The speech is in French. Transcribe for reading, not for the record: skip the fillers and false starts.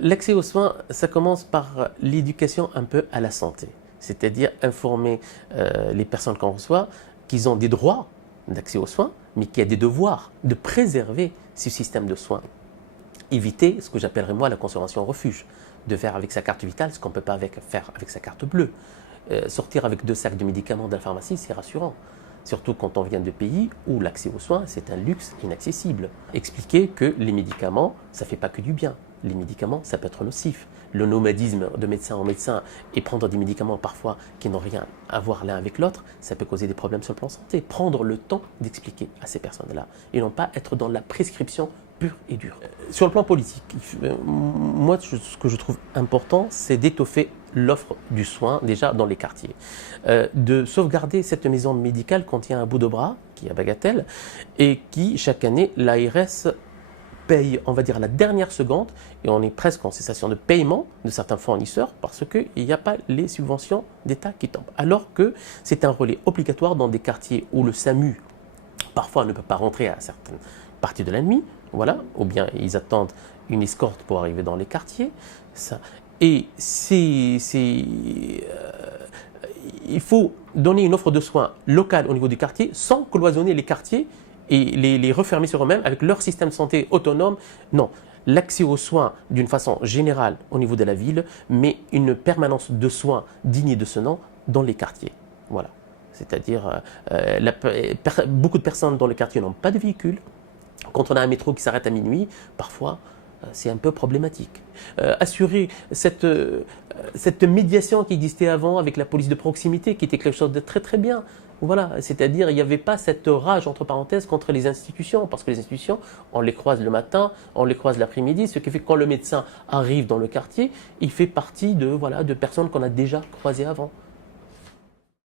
L'accès aux soins, ça commence par l'éducation un peu à la santé. C'est-à-dire informer les personnes qu'on reçoit qu'ils ont des droits d'accès aux soins, mais qu'il y a des devoirs de préserver ce système de soins. Éviter ce que j'appellerais moi la consommation refuge, de faire avec sa carte vitale ce qu'on ne peut pas faire avec sa carte bleue. Sortir avec 2 sacs de médicaments de la pharmacie, c'est rassurant. Surtout quand on vient de pays où l'accès aux soins, c'est un luxe inaccessible. Expliquer que les médicaments, ça ne fait pas que du bien. Les médicaments, ça peut être nocif. Le nomadisme de médecin en médecin et prendre des médicaments parfois qui n'ont rien à voir l'un avec l'autre, ça peut causer des problèmes sur le plan santé. Prendre le temps d'expliquer à ces personnes-là et non pas être dans la prescription pure et dure. Sur le plan politique, moi, ce que je trouve important, c'est d'étoffer l'offre du soin déjà dans les quartiers. De sauvegarder cette maison médicale qu'on tient à bout de bras, qui est à Bagatelle, et qui, chaque année, l'ARS paye, on va dire, à la dernière seconde, et on est presque en cessation de paiement de certains fournisseurs parce qu'il n'y a pas les subventions d'État qui tombent. Alors que c'est un relais obligatoire dans des quartiers où le SAMU, parfois, ne peut pas rentrer à certaines parties de la nuit, voilà, ou bien ils attendent une escorte pour arriver dans les quartiers. Et il faut donner une offre de soins locale au niveau du quartier sans cloisonner les quartiers et les refermer sur eux-mêmes avec leur système de santé autonome. Non, l'accès aux soins d'une façon générale au niveau de la ville, mais une permanence de soins digne de ce nom dans les quartiers. Voilà. C'est-à-dire, beaucoup de personnes dans le quartier n'ont pas de véhicule. Quand on a un métro qui s'arrête à minuit, parfois, c'est un peu problématique. Assurer cette médiation qui existait avant avec la police de proximité, qui était quelque chose de très très bien. Voilà, c'est-à-dire il n'y avait pas cette rage, entre parenthèses, contre les institutions, parce que les institutions, on les croise le matin, on les croise l'après-midi, ce qui fait que quand le médecin arrive dans le quartier, il fait partie de personnes qu'on a déjà croisées avant.